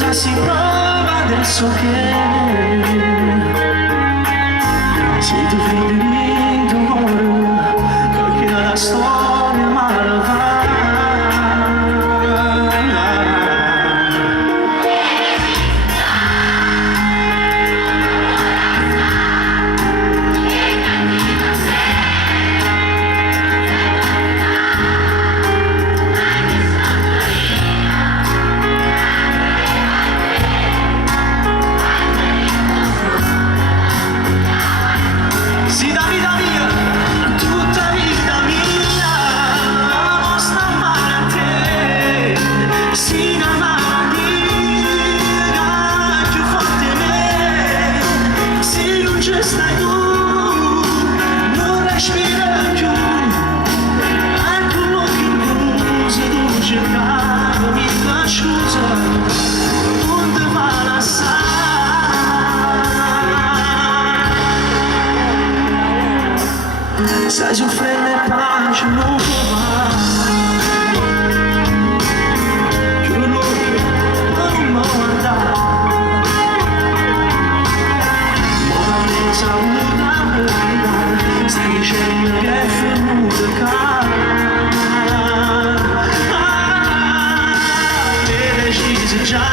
cosa si prova adesso che sei tu finito amore, perché la storia malva. Stai tu, non respira più, anche un occhio chiuso, tu cercami la scusa, non ti va a lasciare. Sai soffrire e pace non può mai, chiudo l'occhio, non mi guardare. Stai dicendo che è venuto e decisi già,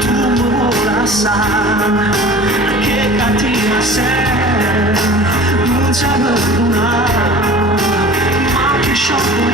tu mi vuoi lasciare, che cattiva sei, non sai perdonare, ma che sciocco